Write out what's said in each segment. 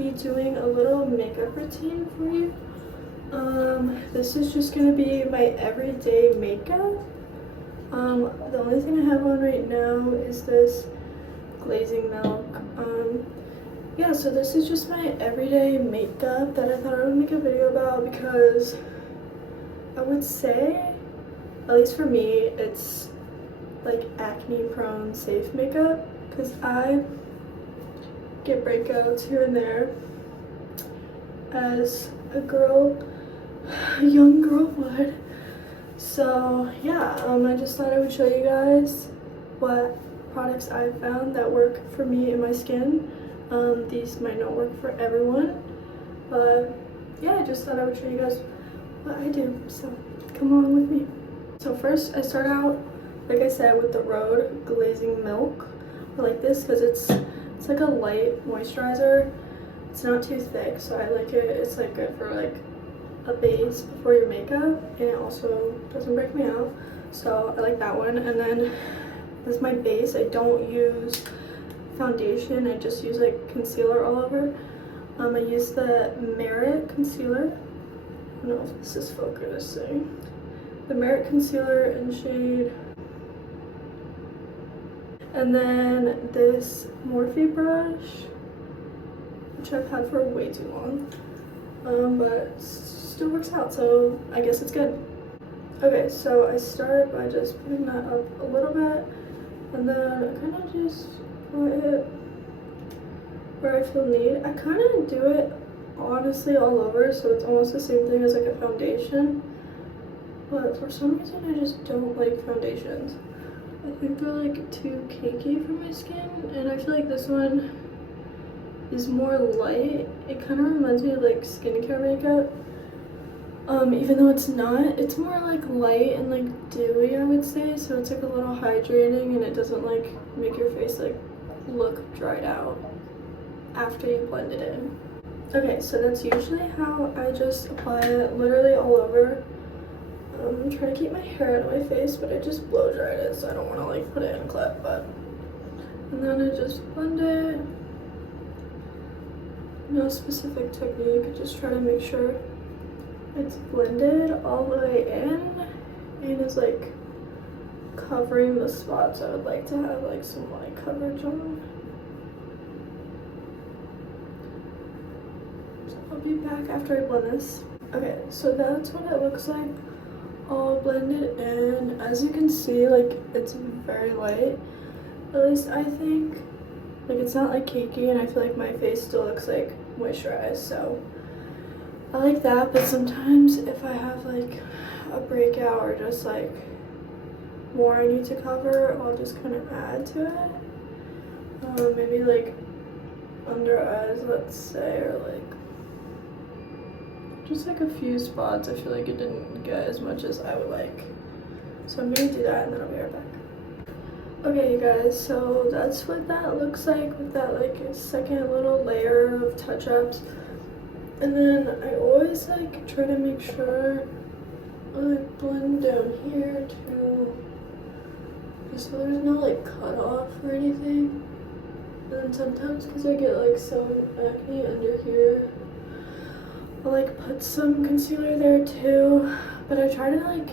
be doing a little makeup routine for you. This is just gonna be my everyday makeup. The only thing I have on right now is this glazing milk. Yeah, so this is just my everyday makeup that I thought I would make a video about because I would say, at least for me, it's like acne prone safe makeup because I get breakouts here and there as a young girl would. So yeah, I just thought I would show you guys what products I've found that work for me and my skin. These might not work for everyone, but yeah, I just thought I would show you guys what I do, so come along with me. So first I start out, like I said, with the Rhode glazing milk. I like this because it's like a light moisturizer. It's not too thick, so I like it. It's like good for like a base before your makeup, and it also doesn't break me out, so I like that one. And then this is my base. I don't use foundation, I just use like concealer all over. I use the Merit concealer. I don't know if this is focusing. The Merit concealer in shade, and then this Morphe brush, which I've had for way too long, but still works out, so I guess it's good. Okay, so I start by just putting that up a little bit, and then I kind of just put it where I feel need. I kind of do it honestly all over, so it's almost the same thing as like a foundation, but for some reason I just don't like foundations. I think they're like too cakey for my skin, and I feel like this one is more light. It kind of reminds me of like skincare makeup, even though it's not. It's more like light and like dewy, I would say, so it's like a little hydrating, and it doesn't like make your face like look dried out after you blend it in. Okay, so that's usually how I just apply it, literally all over. I'm trying to keep my hair out of my face, but I just blow dried it, so I don't want to like put it in a clip, but. And then I just blend it. No specific technique, I just try to make sure it's blended all the way in and is like covering the spots I would like to have like some light coverage on. So I'll be back after I blend this. Okay, so that's what it looks like all blended in. As you can see, like it's very light, at least I think. Like it's not like cakey, and I feel like my face still looks like moisturized, so I like that. But sometimes if I have like a breakout or just like more I need to cover, I'll just kind of add to it. Maybe like under eyes, let's say, or like just like a few spots. I feel like it didn't get as much as I would like, so I'm gonna do that and then I'll be right back. Okay, you guys, so that's what that looks like with that like second little layer of touch-ups. And then I always like try to make sure I like blend down here too, just so there's no like cut off or anything. And then sometimes, because I get like some acne under here, I'll like put some concealer there too, but I try to like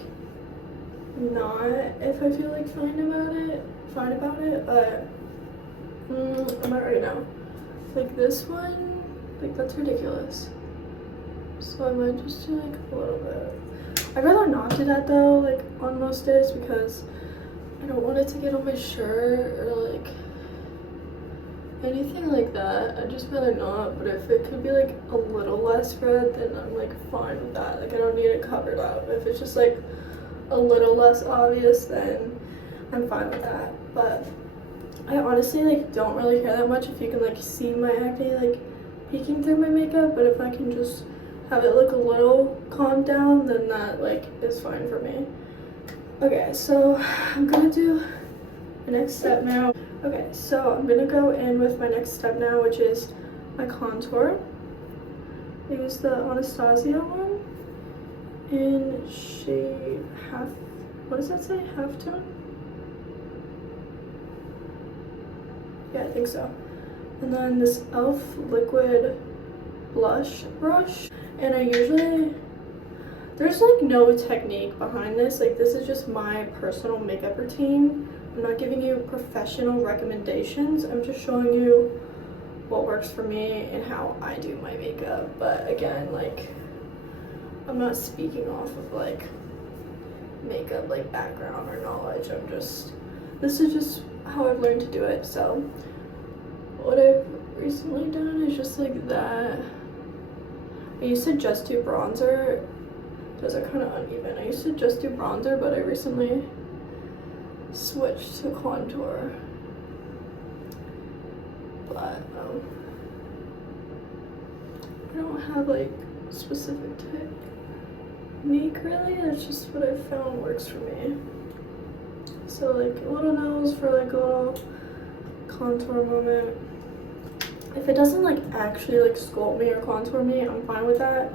not if I feel like fine about it, but I'm not right now. Like this one, like that's ridiculous, so I might just do like a little bit. I'd rather not do that though, like on most days, because I don't want it to get on my shirt or like anything like that. I'd just rather not. But if it could be like a little less red, then I'm like fine with that. Like I don't need it covered up. If it's just like a little less obvious, then I'm fine with that. But I honestly like don't really care that much if you can like see my acne like peeking through my makeup, but if I can just have it look a little calmed down, then that like is fine for me. Okay, so I'm gonna do the next step now. Okay, so I'm gonna go in with my next step now, which is my contour. I use the Anastasia one in shade half, what does that say, halftone? Yeah, I think so. And then this e.l.f. liquid blush brush, and I usually, there's like no technique behind this, like this is just my personal makeup routine. I'm not giving you professional recommendations, I'm just showing you what works for me and how I do my makeup. But again, like I'm not speaking off of like makeup like background or knowledge, I'm just, this is just how I've learned to do it. So what I've recently done is just like that. I used to just do bronzer. Those are kind of uneven. I used to just do bronzer, but I recently switched to contour. But I don't have like specific technique really. That's just what I've found works for me. So like a little nose for like a little contour moment. If it doesn't like actually like sculpt me or contour me, I'm fine with that.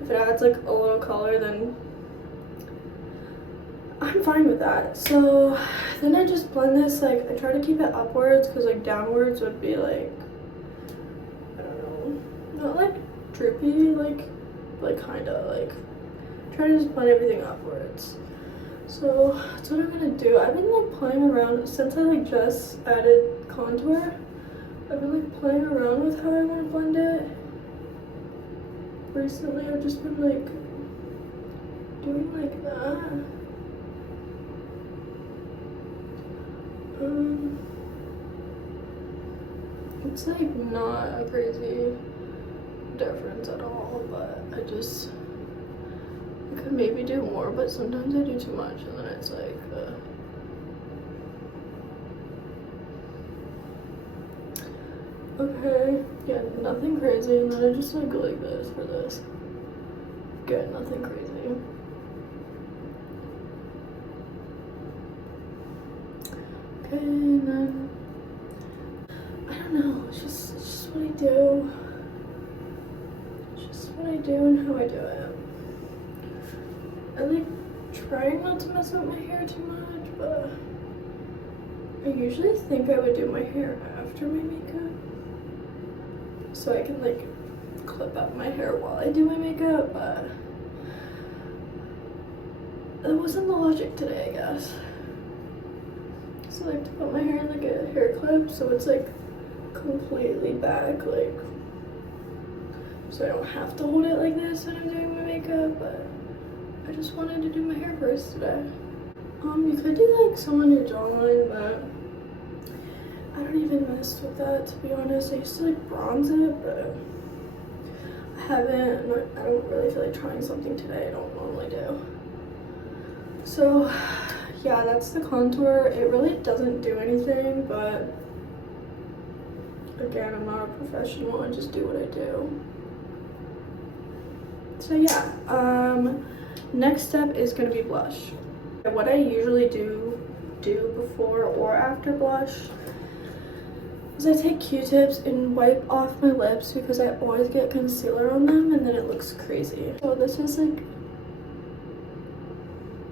If it adds like a little color, then I'm fine with that. So then I just blend this, like I try to keep it upwards because like downwards would be like, I don't know, not like droopy, like kind of like try to just blend everything upwards. So that's what I'm gonna do. I've been like playing around since I like just added contour. I've been like playing around with how I want to blend it. Recently I've just been like doing like that. It's like not a crazy difference at all, but I could maybe do more, but sometimes I do too much and then it's like okay, yeah, nothing crazy, and then I just like go like this for this. Good, nothing crazy. Okay, and then I don't know, it's just what I do. It's just what I do and how I do it. I like trying not to mess up my hair too much, but I usually think I would do my hair after my makeup, so I can like clip up my hair while I do my makeup, but that wasn't the logic today, I guess. So I like to put my hair in like a hair clip so it's like completely back, like so I don't have to hold it like this when I'm doing my makeup. But I just wanted to do my hair first today. You could do like some on your jawline, but I don't even mess with that, to be honest. I used to like bronze it, but I haven't. I don't really feel like trying something today I don't normally do. So yeah, that's the contour. It really doesn't do anything, but again, I'm not a professional, I just do what I do. So yeah, next step is gonna be blush. What I usually do before or after blush is I take Q-tips and wipe off my lips because I always get concealer on them and then it looks crazy. So this is like,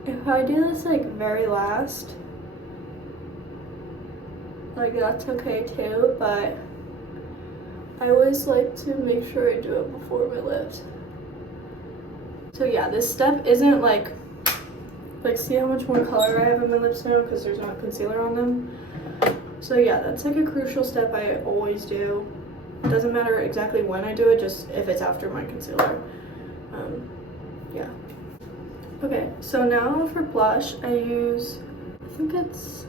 if I do this like very last, like that's okay too, but I always like to make sure I do it before my lips. So yeah, this step isn't like see how much more color I have in my lips now because there's not concealer on them. So yeah, that's like a crucial step I always do. It doesn't matter exactly when I do it, just if it's after my concealer. Yeah. Okay, so now for blush, I use, I think it's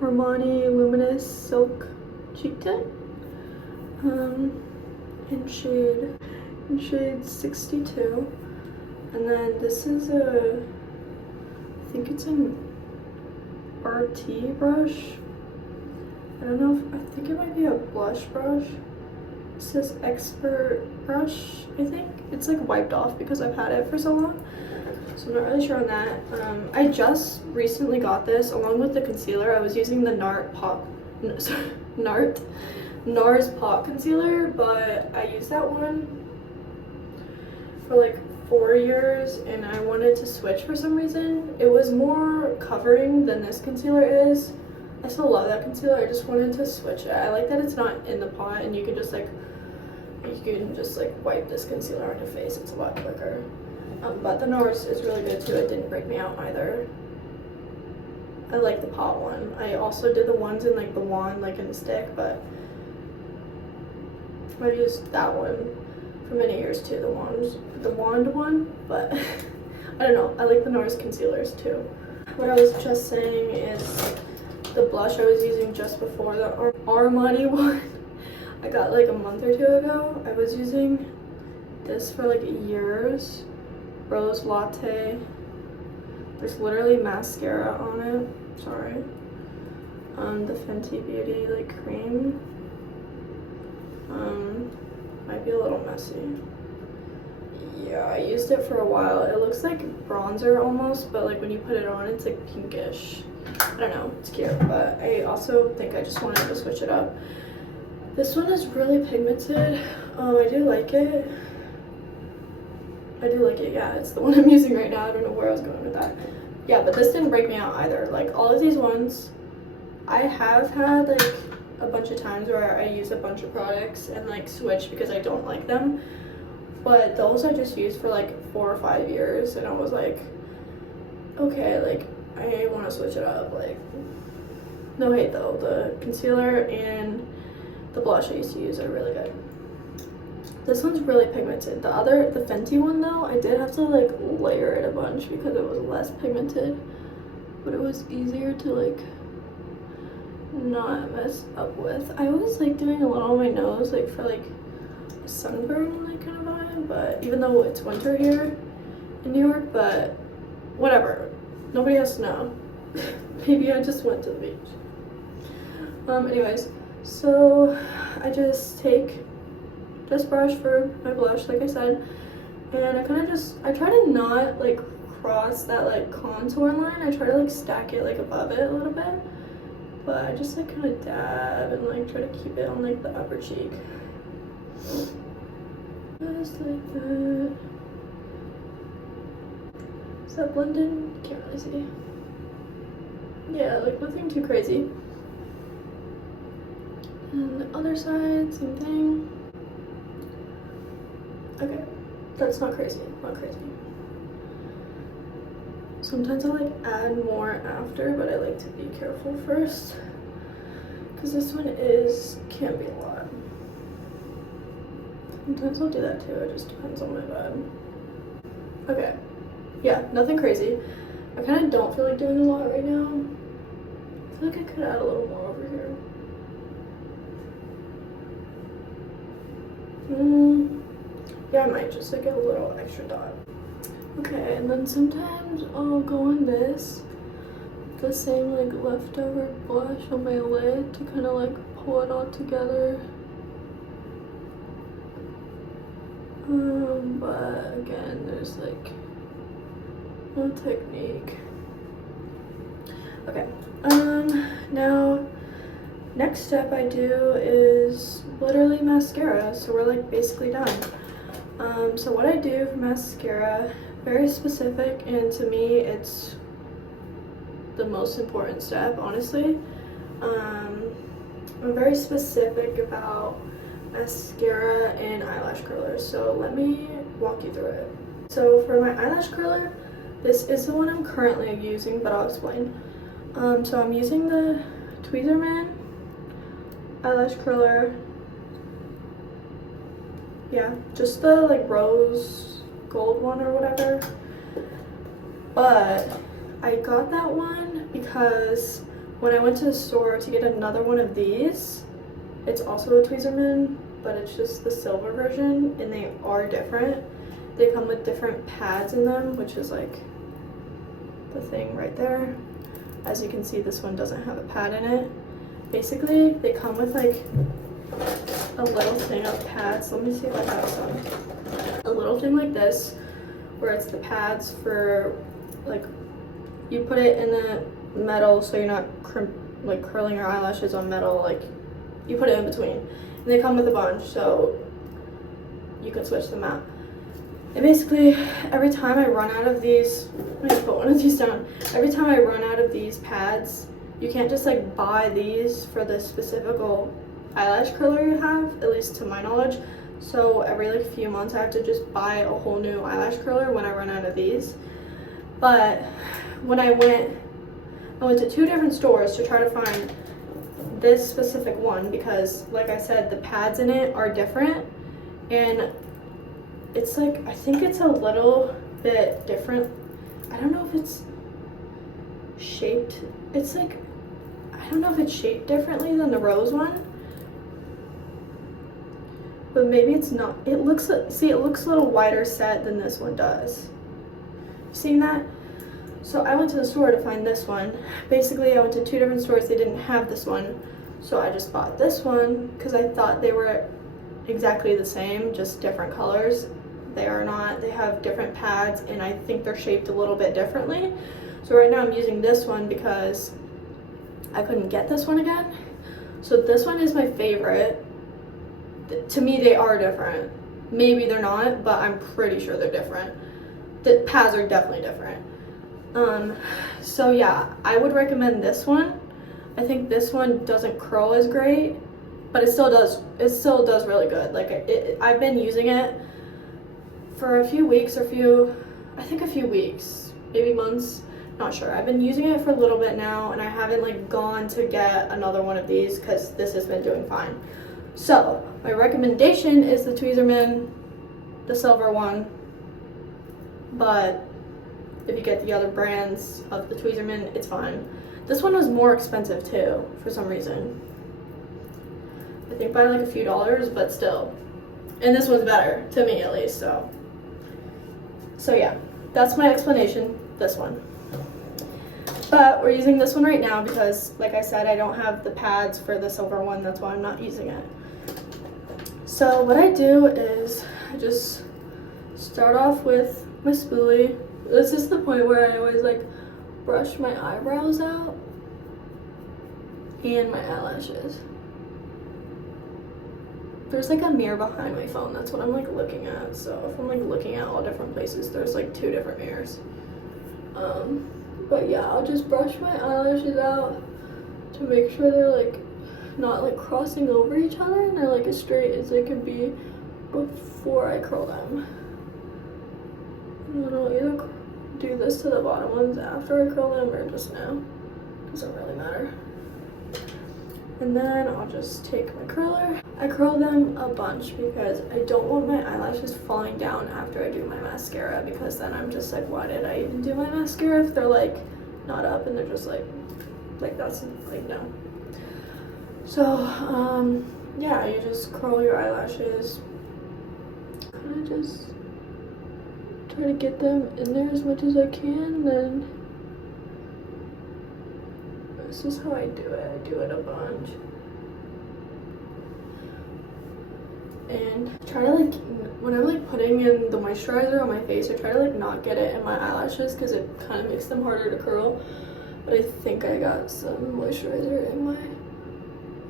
Armani Luminous Silk Cheek Tint. In shade 62. And then this is I think it's an RT brush. I don't know if, I think it might be a blush brush. It says Expert Brush, I think. It's like wiped off because I've had it for so long. So I'm not really sure on that. I just recently got this along with the concealer. I was using the NARS Pot Concealer, but I used that one for like 4 years and I wanted to switch for some reason. It was more covering than this concealer is. I still love that concealer, I just wanted to switch it. I like that it's not in the pot and you can just like, you can just like wipe this concealer on your face. It's a lot quicker. But the NARS is really good too. It didn't break me out either. I like the pot one. I also did the ones in like the wand, like in the stick, but I've used that one for many years too, the wand one, but I don't know, I like the NARS concealers too. What I was just saying is the blush I was using just before, the Armani one, I got like a month or two ago. I was using this for like years, Rose Latte. There's literally mascara on it, sorry. The Fenty Beauty like cream. Might be a little messy. Yeah, I used it for a while. It looks like bronzer almost, but like when you put it on, it's like pinkish. I don't know, it's cute, but I also think I just wanted to switch it up. This one is really pigmented. I do like it. Yeah, it's the one I'm using right now. I don't know where I was going with that. Yeah, but this didn't break me out either. Like all of these ones, I have had like a bunch of times where I use a bunch of products and like switch because I don't like them, but those I just used for like 4 or 5 years, and I was like, okay, like I want to switch it up. Like, no hate though, the concealer and the blush I used to use are really good. This one's really pigmented. The Fenty one though, I did have to like layer it a bunch because it was less pigmented, but it was easier to like not mess up with. I always like doing a little on my nose, like for like a sunburn like kind of vibe, but even though it's winter here in New York, but whatever, nobody has to know. Maybe I just went to the beach. Anyways, so I just take this brush for my blush, like I said, and I try to not like cross that like contour line. I try to like stack it like above it a little bit, but I just like kind of dab and like try to keep it on like the upper cheek, just like that. Is that blended? Can't really see. Yeah, like nothing too crazy. And the other side, same thing. Okay, that's not crazy, not crazy. Sometimes I like add more after, but I like to be careful first, because this one can be a lot. Sometimes I'll do that too, it just depends on my vibe. Okay, yeah, nothing crazy. I kind of don't feel like doing a lot right now. I feel like I could add a little more over here. Yeah, I might just like get a little extra dot. Okay, and then sometimes I'll go in the same like leftover blush on my lid to kind of like pull it all together. But again, there's like no technique. Okay, now next step I do is literally mascara, so we're like basically done. So what I do for mascara, very specific, and to me it's the most important step, honestly. I'm very specific about mascara and eyelash curlers, so let me walk you through it. So for my eyelash curler, this is the one I'm currently using, but I'll explain. So I'm using the Tweezerman eyelash curler. Yeah, just the like rose gold one or whatever. But I got that one because when I went to the store to get another one of these, it's also a Tweezerman, but it's just the silver version, and they are different. They come with different pads in them, which is like the thing right there. As you can see, this one doesn't have a pad in it. Basically, they come with like a little thing of pads. Let me see if I have some. A little thing like this, where it's the pads for like, you put it in the metal so you're not like curling your eyelashes on metal, like you put it in between. And they come with a bunch, so you can switch them out. And basically, every time I run out of these, let me just put one of these down. Every time I run out of these pads, you can't just like buy these for the specific eyelash curler you have, at least to my knowledge. So every like few months I have to just buy a whole new eyelash curler when I run out of these. But when I went to 2 different stores to try to find this specific one because, like I said, the pads in it are different, and it's like, I think it's a little bit different. I don't know if it's shaped, it's like, I don't know if it's shaped differently than the rose one, but maybe it's not. It looks, see, it looks a little wider set than this one does. Seeing that? So I went to the store to find this one. Basically, I went to 2 different stores, they didn't have this one. So I just bought this one because I thought they were exactly the same, just different colors. They are not. They have different pads, and I think they're shaped a little bit differently. So right now I'm using this one because I couldn't get this one again. So this one is my favorite. To me, they are different. Maybe they're not, but I'm pretty sure they're different. The pads are definitely different. So yeah, I would recommend this one. I think this one doesn't curl as great, but it still does really good. Like I've been using it for a few weeks, I think a few weeks, maybe months, not sure. I've been using it for a little bit now, and I haven't like gone to get another one of these because this has been doing fine. So my recommendation is the Tweezerman, the silver one, but if you get the other brands of the Tweezerman, it's fine. This one was more expensive too, for some reason. I think by like a few dollars, but still. And this one's better, to me at least, so yeah, that's my explanation, this one. But we're using this one right now because, like I said, I don't have the pads for the silver one, that's why I'm not using it. So what I do is I just start off with my spoolie. This is the point where I always like brush my eyebrows out and my eyelashes. There's like a mirror behind my phone, that's what I'm like looking at. So if I'm like looking at all different places, there's like 2 different mirrors. But yeah, I'll just brush my eyelashes out to make sure they're like not like crossing over each other and they're like as straight as they can be before I curl them. And then I'll either do this to the bottom ones after I curl them or just now. Doesn't really matter. And then I'll just take my curler. I curl them a bunch because I don't want my eyelashes falling down after I do my mascara, because then I'm just like, why did I even do my mascara if they're like not up and they're just like that's like no. So yeah, you just curl your eyelashes. Kind of just try to get them in there as much as I can, then this is how I do it. I do it a bunch. And try to like, when I'm like putting in the moisturizer on my face, I try to like not get it in my eyelashes because it kind of makes them harder to curl. But I think I got some moisturizer in my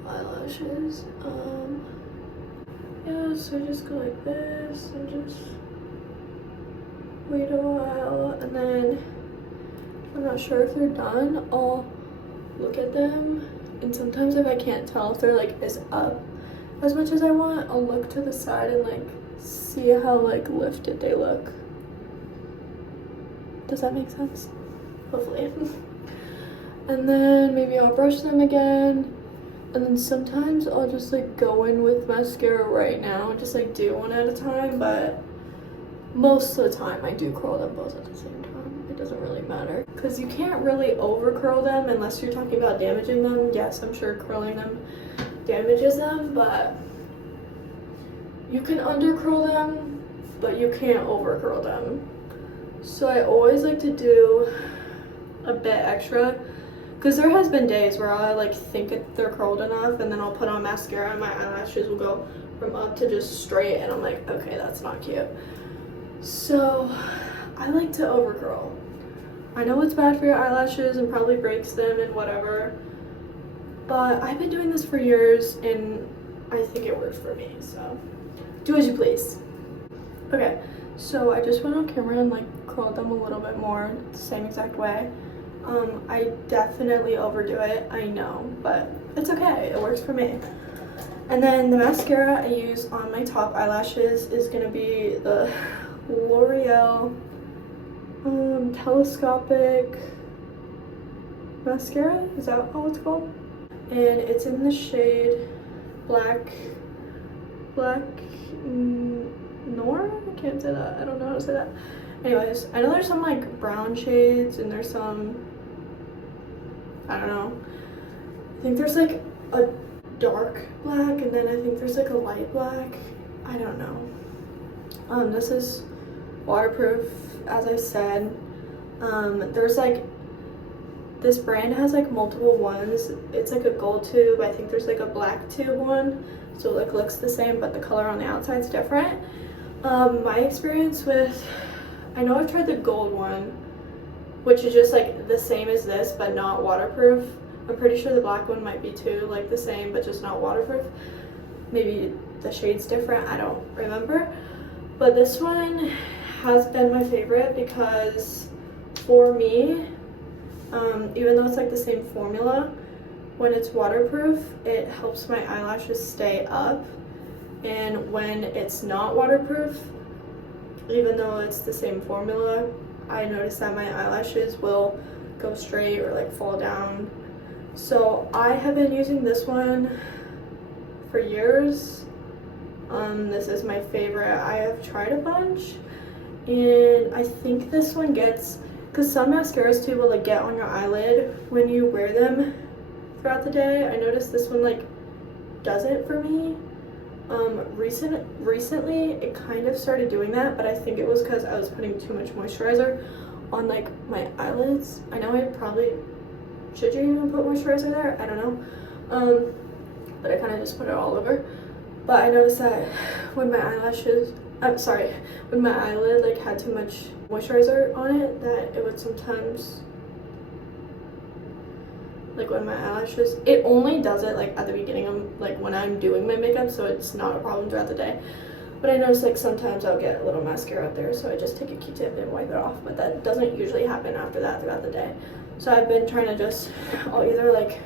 eyelashes. Yeah, so I just go like this and just wait a while, and then I'm not sure if they're done, I'll look at them, and sometimes if I can't tell if they're like as up as much as I want, I'll look to the side and like see how like lifted they look. Does that make sense? Hopefully. And then maybe I'll brush them again, and then sometimes I'll just like go in with mascara right now, just like do one at a time, but most of the time I do curl them both at the same time. It doesn't really matter because you can't really over curl them unless you're talking about damaging them. Yes, I'm sure curling them damages them, but you can under curl them, but you can't over curl them. So I always like to do a bit extra, because there has been days where I like think they're curled enough, and then I'll put on mascara and my eyelashes will go from up to just straight, and I'm like, okay, that's not cute. So I like to over curl. I know it's bad for your eyelashes and probably breaks them and whatever, but I've been doing this for years and I think it works for me, so do as you please. Okay, so I just went on camera and like curled them a little bit more the same exact way. I definitely overdo it, I know, but it's okay, it works for me. And then the mascara I use on my top eyelashes is gonna be the L'Oreal telescopic mascara. Is that how it's called? And it's in the shade Black Noir? I can't say that. I don't know how to say that. Anyways, I know there's some like brown shades and there's some, I don't know. I think there's like a dark black and then I think there's like a light black. I don't know. This is waterproof, as I said. There's like, this brand has like multiple ones. It's like a gold tube. I think there's like a black tube one. So it like looks the same, but the color on the outside is different. My experience with, I know I've tried the gold one, which is just like the same as this, but not waterproof. I'm pretty sure the black one might be too, like the same, but just not waterproof. Maybe the shade's different, I don't remember. But this one has been my favorite because for me, even though it's like the same formula, when it's waterproof, it helps my eyelashes stay up. And when it's not waterproof, even though it's the same formula, I notice that my eyelashes will go straight or like fall down. So I have been using this one for years. This is my favorite. I have tried a bunch and I think this one gets, because some mascaras too will like get on your eyelid when you wear them throughout the day. I noticed this one like doesn't for me. Recently it kind of started doing that, but I think it was because I was putting too much moisturizer on like my eyelids. I know I probably, should you even put moisturizer there? I don't know. But I kind of just put it all over. But I noticed that when my eyelashes, when my eyelid like had too much moisturizer on it, that it would sometimes, like when my eyelashes, it only does it like at the beginning of like when I'm doing my makeup, so it's not a problem throughout the day. But I notice like sometimes I'll get a little mascara out there, so I just take a Q-tip and wipe it off, but that doesn't usually happen after that throughout the day. So I've been trying to just, I'll either like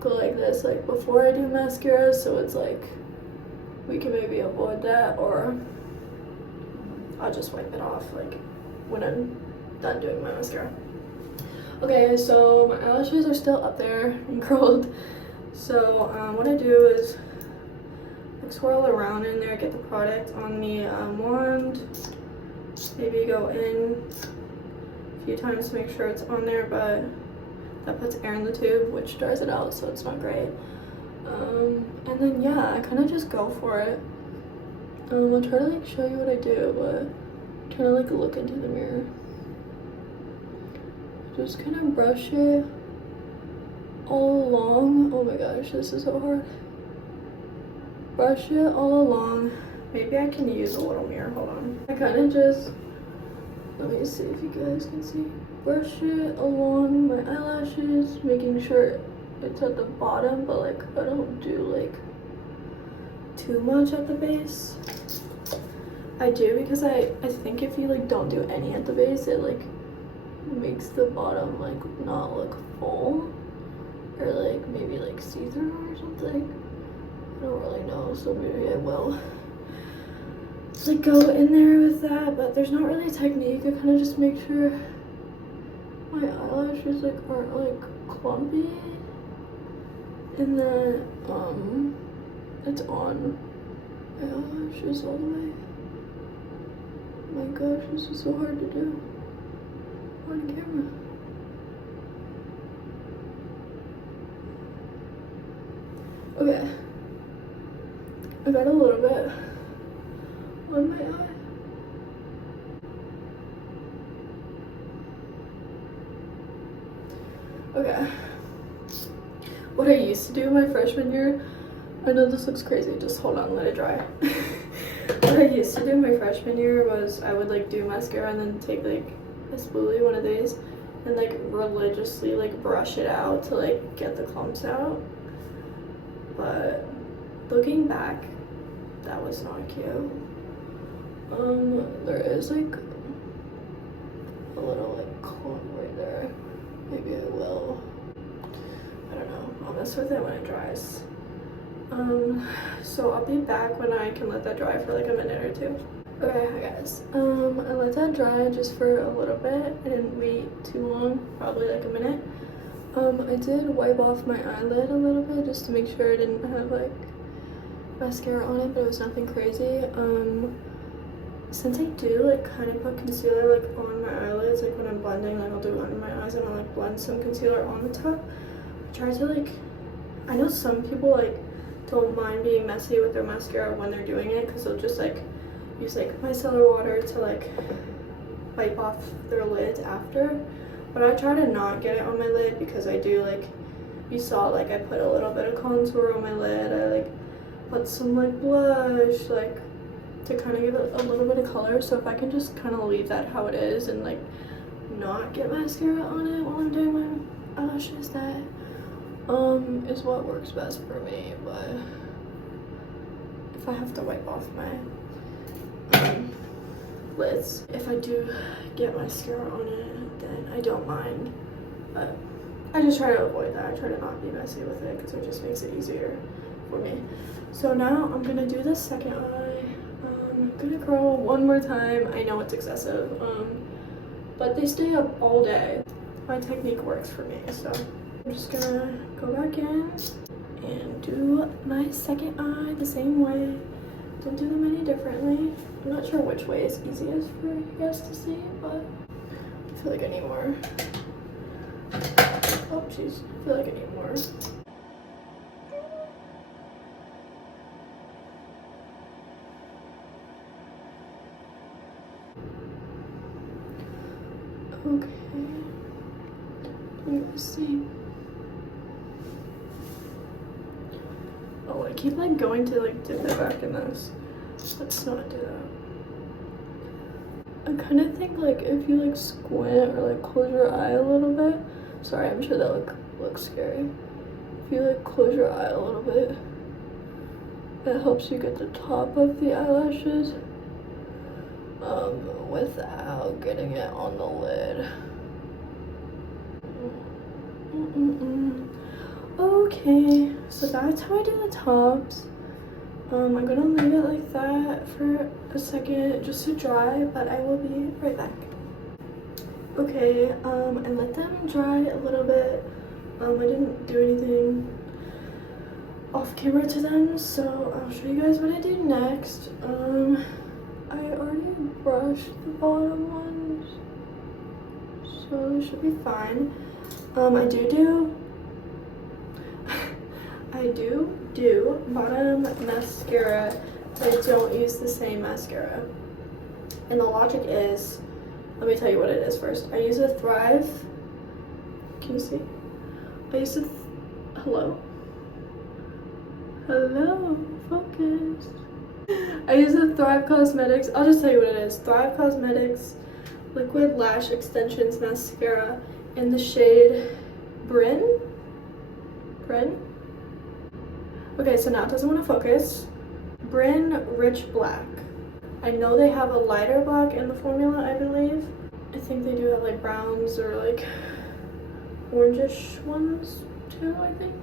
go like this like before I do mascara, so it's like we can maybe avoid that, or I'll just wipe it off like when I'm done doing my mascara. Okay, so my eyelashes are still up there and curled. So what I do is like swirl around in there, get the product on the wand, maybe go in a few times to make sure it's on there, but that puts air in the tube, which dries it out, so it's not great. And then yeah, I kind of just go for it. I'll try to like show you what I do, but kind of like look into the mirror. Just kind of brush it all along. Oh my gosh, this is so hard. Brush it all along. Maybe I can use a little mirror, hold on. I kind of just, let me see if you guys can see. Brush it along my eyelashes, making sure it's at the bottom, but like I don't do like too much at the base. I do because I think if you like don't do any at the base, it like makes the bottom like not look full, or like maybe like see-through or something. I don't really know, so maybe I will like go in there with that, but there's not really a technique. I kind of just make sure my eyelashes like aren't like clumpy, and then it's on my eyelashes all the way. Oh my gosh, this is so hard to do on camera. Okay, I got a little bit on my eye. Okay, what I used to do my freshman year, I know this looks crazy, just hold on, let it dry. What I used to do my freshman year was I would like do mascara and then take like a spoolie, one of these, and like religiously like brush it out to like get the clumps out. But looking back, that was not cute. There is like a little like clump right there. Maybe I will, I don't know, I'll mess with it when it dries. So I'll be back when I can let that dry for like a minute or two. Okay, hi guys. I let that dry just for a little bit. I didn't wait too long, probably like a minute. I did wipe off my eyelid a little bit just to make sure I didn't have like mascara on it, but it was nothing crazy. Since I do like kind of put concealer like on my eyelids, like when I'm blending, like I'll do it under my eyes and I'll like blend some concealer on the top. I try to like, I know some people like don't mind being messy with their mascara when they're doing it because they'll just like use like micellar water to like wipe off their lids after. But I try to not get it on my lid because I do like, you saw like I put a little bit of contour on my lid. I like put some like blush like to kind of give it a little bit of color. So if I can just kind of leave that how it is and like not get mascara on it while I'm doing my eyelashes, that is what works best for me. But if I have to wipe off my lids, if I do get mascara on it, then I don't mind. But I just try to avoid that. I try to not be messy with it because it just makes it easier for me. So now I'm gonna do the second eye. I'm gonna curl one more time. I know it's excessive, but they stay up all day. My technique works for me, so I'm just gonna go back in and do my second eye the same way. Don't do them any differently. I'm not sure which way is easiest for you guys to see, but I feel like I need more. Oh jeez, I feel like I need more. Okay, let me see. Oh, I keep like going to like dip it back in this. Let's not do that. I kind of think like if you like squint or like close your eye a little bit. Sorry, I'm sure that looks scary. If you like close your eye a little bit, it helps you get the top of the eyelashes without getting it on the lid. Okay, so that's how I do the tops. I'm gonna leave it like that for a second just to dry, but I will be right back. Okay, I let them dry a little bit. I didn't do anything off camera to them, so I'll show you guys what I do next. I already brushed the bottom ones, so it should be fine. I do bottom mascara, but I don't use the same mascara. And the logic is, let me tell you what it is first. I use a Thrive. Can you see? I use a hello, focus. I use a Thrive Cosmetics. I'll just tell you what it is. Thrive Cosmetics Liquid Lash Extensions Mascara in the shade Bryn. Okay, so now it doesn't want to focus. Bryn Rich Black. I know they have a lighter black in the formula, I believe. I think they do have like browns or like orangish ones too, I think,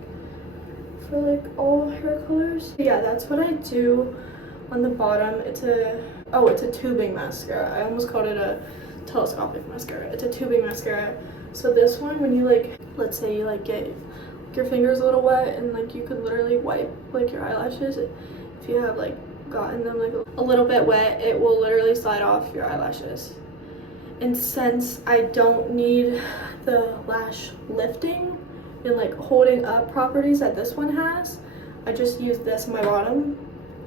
for like all hair colors. Yeah, that's what I do on the bottom. It's a tubing mascara. I almost called it a telescopic mascara. It's a tubing mascara. So this one, when you like, let's say you like get your fingers a little wet and like you could literally wipe like your eyelashes, if you have like gotten them like a little bit wet, it will literally slide off your eyelashes. And since I don't need the lash lifting and like holding up properties that this one has, I just use this on my bottom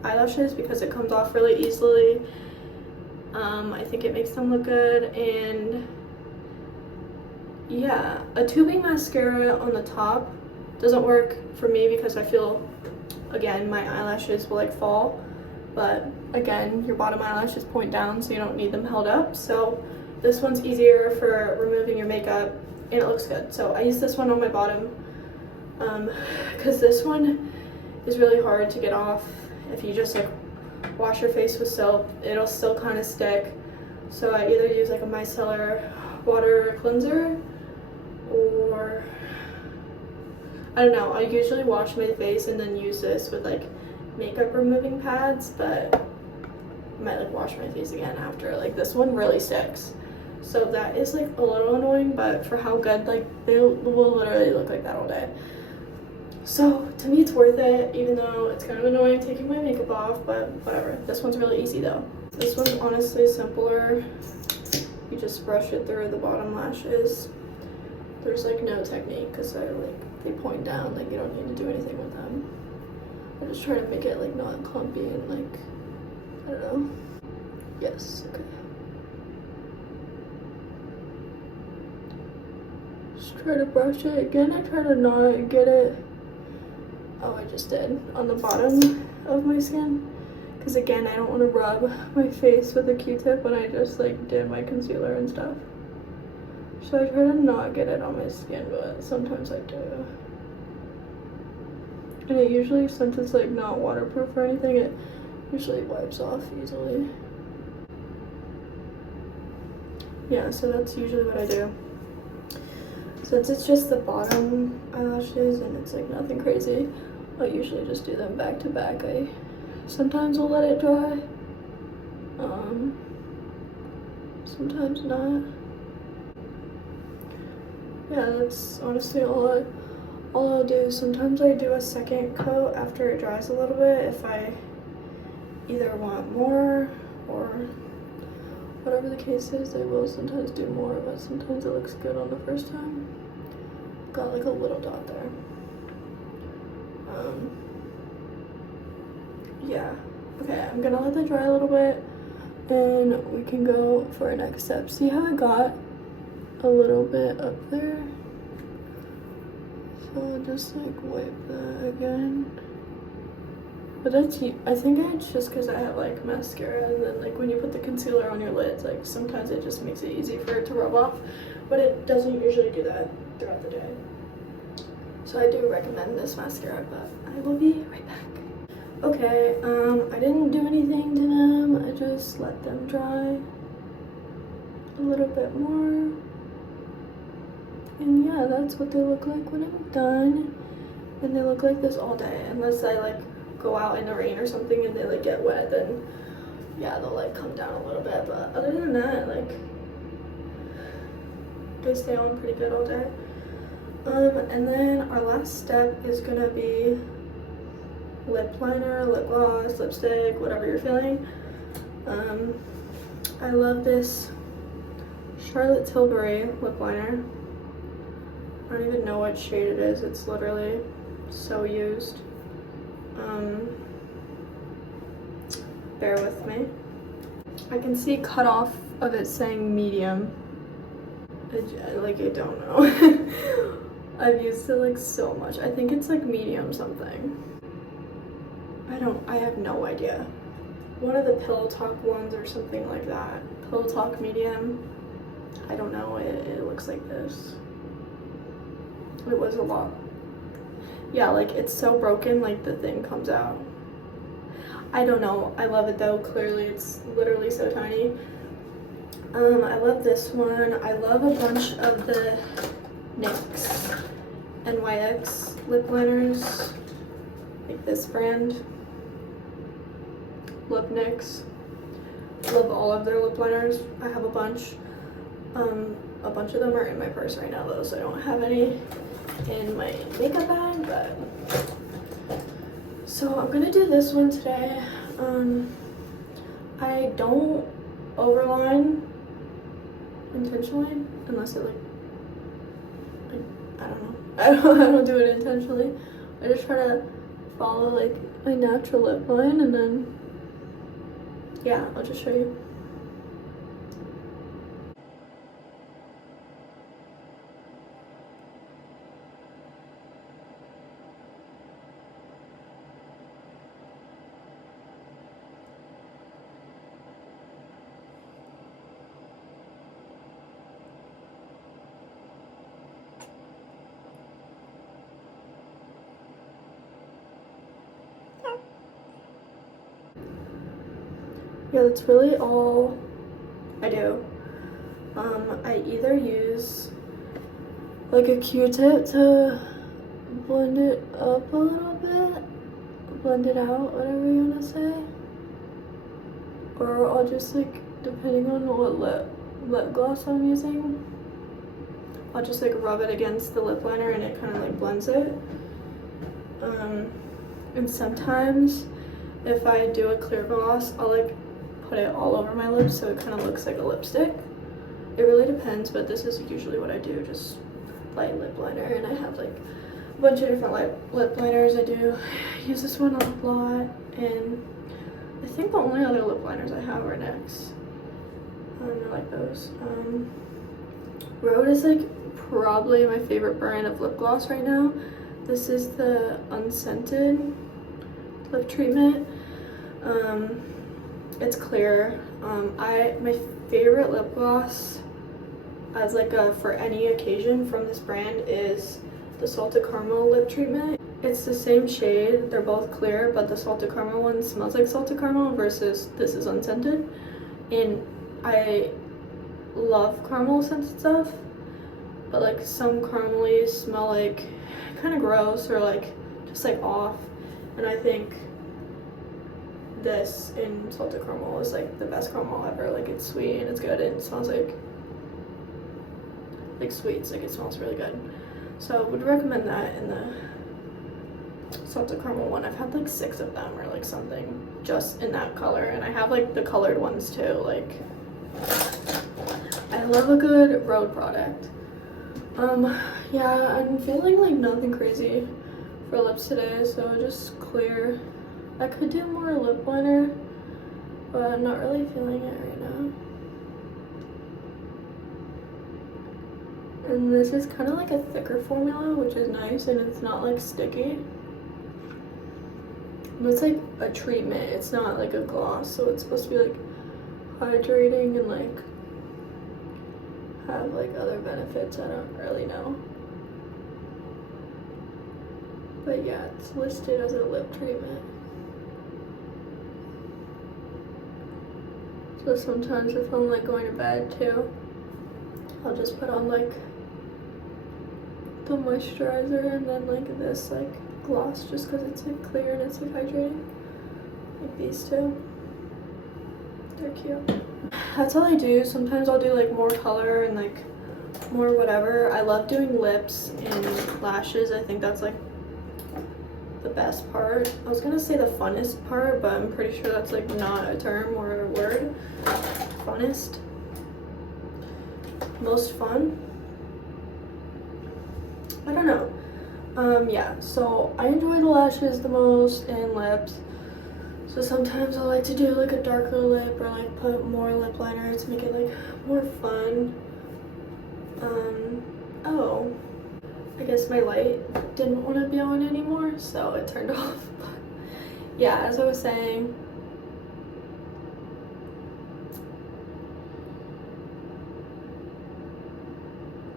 eyelashes because it comes off really easily. I think it makes them look good. And yeah, a tubing mascara on the top doesn't work for me because I feel, again, my eyelashes will like fall. But again, your bottom eyelashes point down, so you don't need them held up. So this one's easier for removing your makeup and it looks good. So I use this one on my bottom because this one is really hard to get off. If you just like wash your face with soap, it'll still kind of stick. So I either use like a micellar water cleanser, or I don't know, I usually wash my face and then use this with like makeup removing pads, but I might like wash my face again after. Like this one really sticks, so that is like a little annoying, but for how good, like they will literally look like that all day. So to me it's worth it, even though it's kind of annoying taking my makeup off, but whatever. This one's really easy though. This one's honestly simpler. You just brush it through the bottom lashes. There's like no technique because they point down, like you don't need to do anything with them. I just try to make it like not clumpy and like, I don't know. Yes, okay. Just try to brush it. Again, I try to not get it, oh I just did, on the bottom of my skin. Because again, I don't want to rub my face with a Q-tip when I just like did my concealer and stuff. So I try to not get it on my skin, but sometimes I do. And it usually, since it's like not waterproof or anything, it usually wipes off easily. Yeah, so that's usually what I do. Since it's just the bottom eyelashes and it's like nothing crazy, I usually just do them back to back. I sometimes will let it dry, sometimes not. Yeah, that's honestly all I'll do. Sometimes I do a second coat after it dries a little bit if I either want more or whatever the case is. I will sometimes do more, but sometimes it looks good on the first time. Got like a little dot there. Yeah, okay, I'm gonna let that dry a little bit and we can go for our next step. See how I got a little bit up there? So I'll just like wipe that again. But that's, I think it's just because I have like mascara, and then like when you put the concealer on your lids, like sometimes it just makes it easy for it to rub off, but it doesn't usually do that throughout the day. So I do recommend this mascara, but I will be right back. Okay, I didn't do anything to them. I just let them dry a little bit more. And yeah, that's what they look like when I'm done. And they look like this all day, unless I like go out in the rain or something and they like get wet, then yeah, they'll like come down a little bit. But other than that, like they stay on pretty good all day. And then our last step is gonna be lip liner, lip gloss, lipstick, whatever you're feeling. I love this Charlotte Tilbury lip liner. I don't even know what shade it is. It's literally so used. Bear with me. I can see cut off of it saying medium. I don't know. I've used it like so much. I think it's like medium something. I have no idea. One of the Pillow Talk ones or something like that. Pillow Talk medium. I don't know, it looks like this. It was a lot. Yeah, like it's so broken, like the thing comes out. I don't know, I love it though. Clearly it's literally so tiny. I love this one. I love a bunch of the NYX NYX lip liners, like this brand, Lip NYX. Love all of their lip liners. I have a bunch. A bunch of them are in my purse right now though, so I don't have any in my makeup bag, but so I'm gonna do this one today. I don't overline intentionally unless it like I don't know. I don't do it intentionally. I just try to follow like my natural lip line, and then yeah, I'll just show you. Yeah, that's really all I do. I either use like a Q-tip to blend it up a little bit, blend it out, whatever you want to say. Or I'll just like, depending on what lip gloss I'm using, I'll just like rub it against the lip liner and it kind of like blends it. And sometimes if I do a clear gloss, I'll like put it all over my lips so it kind of looks like a lipstick. It really depends, but this is usually what I do, just light lip liner. And I have like a bunch of different lip liners. I do use this one a lot, and I think the only other lip liners I have are NYX. I like those. Rhode is like probably my favorite brand of lip gloss right now. This is the unscented lip treatment. It's clear. My favorite lip gloss as like for any occasion from this brand is the Salted Caramel lip treatment. It's the same shade, they're both clear, but the Salted Caramel one smells like salted caramel versus this is unscented. And I love caramel scented stuff, but like some caramelies smell like kind of gross or like just like off, and I think this in Salted Caramel is like the best caramel ever. Like it's sweet and it's good and it smells like sweets, like it smells really good. So I would recommend that in the Salted Caramel one. I've had like 6 of them or like something just in that color, and I have like the colored ones too. Like I love a good Rhode product. Yeah, I'm feeling like nothing crazy for lips today, so just clear. I could do more lip liner, but I'm not really feeling it right now. And this is kind of like a thicker formula, which is nice, and it's not like sticky. But it's like a treatment, it's not like a gloss, so it's supposed to be like hydrating and like have like other benefits. I don't really know. But yeah, it's listed as a lip treatment. So sometimes if I'm like going to bed too, I'll just put on like the moisturizer and then like this like gloss, just because it's like clear and it's like hydrating. Like these two, they're cute. That's all I do. Sometimes I'll do like more color and like more whatever. I love doing lips and lashes. I think that's like the best part. I was gonna say the funnest part, but I'm pretty sure that's like not a term or a word. Funnest, most fun, I don't know. Yeah, so I enjoy the lashes the most and lips. So sometimes I like to do like a darker lip or like put more lip liner to make it like more fun. Oh, I guess my light didn't want to be on anymore, so it turned off. Yeah, as I was saying,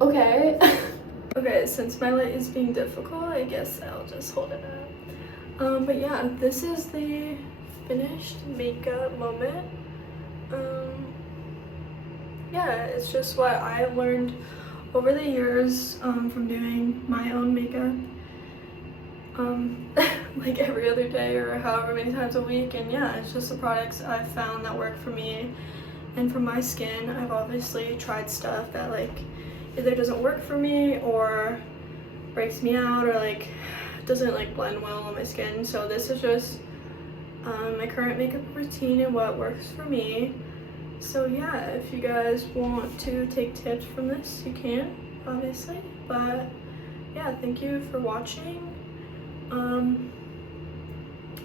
okay. Okay, since my light is being difficult, I guess I'll just hold it up. But yeah, this is the finished makeup moment. Yeah, it's just what I've learned over the years from doing my own makeup like every other day or however many times a week. And yeah, it's just the products I've found that work for me and for my skin. I've obviously tried stuff that like either doesn't work for me or breaks me out or like doesn't like blend well on my skin. So this is just my current makeup routine and what works for me. So yeah, if you guys want to take tips from this, you can, obviously. But yeah, thank you for watching.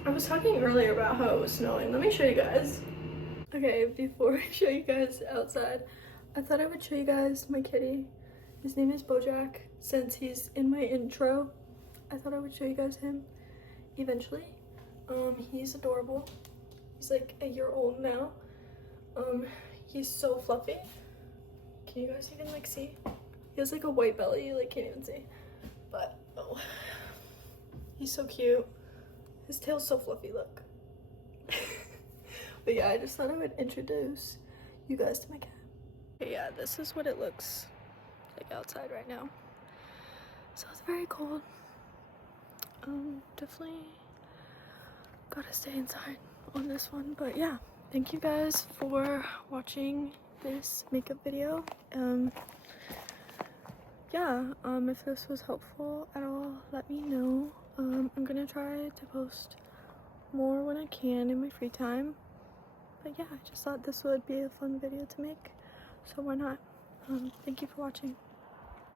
I was talking earlier about how it was snowing. Let me show you guys. Okay, before I show you guys outside, I thought I would show you guys my kitty. His name is Bojack. Since he's in my intro, I thought I would show you guys him eventually. He's adorable. He's like a year old now. He's so fluffy. Can you guys even like see? He has like a white belly, you like can't even see. But oh, he's so cute. His tail's so fluffy, look. But yeah, I just thought I would introduce you guys to my cat. Okay, yeah, this is what it looks like outside right now. So it's very cold. definitely gotta stay inside on this one. But yeah, thank you guys for watching this makeup video. Yeah, if this was helpful at all, let me know. I'm gonna try to post more when I can in my free time. But yeah, I just thought this would be a fun video to make, so why not? Thank you for watching.